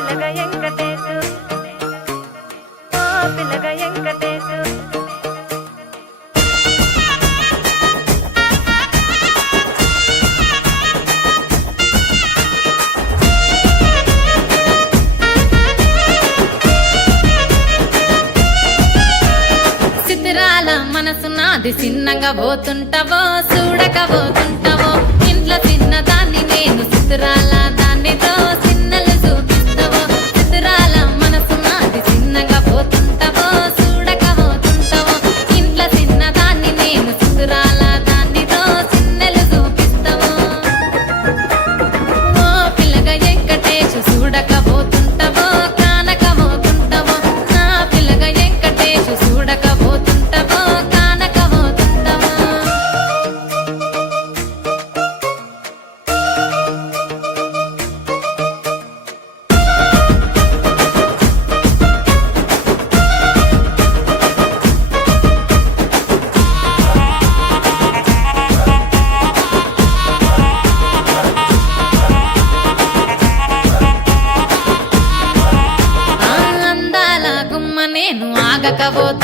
పిల్లగ వెంకటేశు ఓ పిల్లగ వెంకటేశు సిద్ధిరాల మనసు నాది చిన్నగా పోతుంటావో చూడక పోతుంటావో ఇంట్లో చిన్నదాన్ని నేను సిద్ధిరాల దానితో చిన్నలు చూపిస్తావో సిద్ధిరాల మనసు నాది చిన్నగా పోతుంటావో చూడక పోతుంటావో ఇంట్లో చిన్నదాన్ని నేను సిద్ధిరాల దానితో చిన్నలు చూపిస్తావో ఓ పిల్లగా వెంకటేశు చూడక పోతుంటావో కానక పోతుంటావో నా పిల్లగా వెంకటేశు చూడక పోతుంటావో కానక పోతుంటావో అందాల గుమ్మ నేను ఆగకపోతుంటావో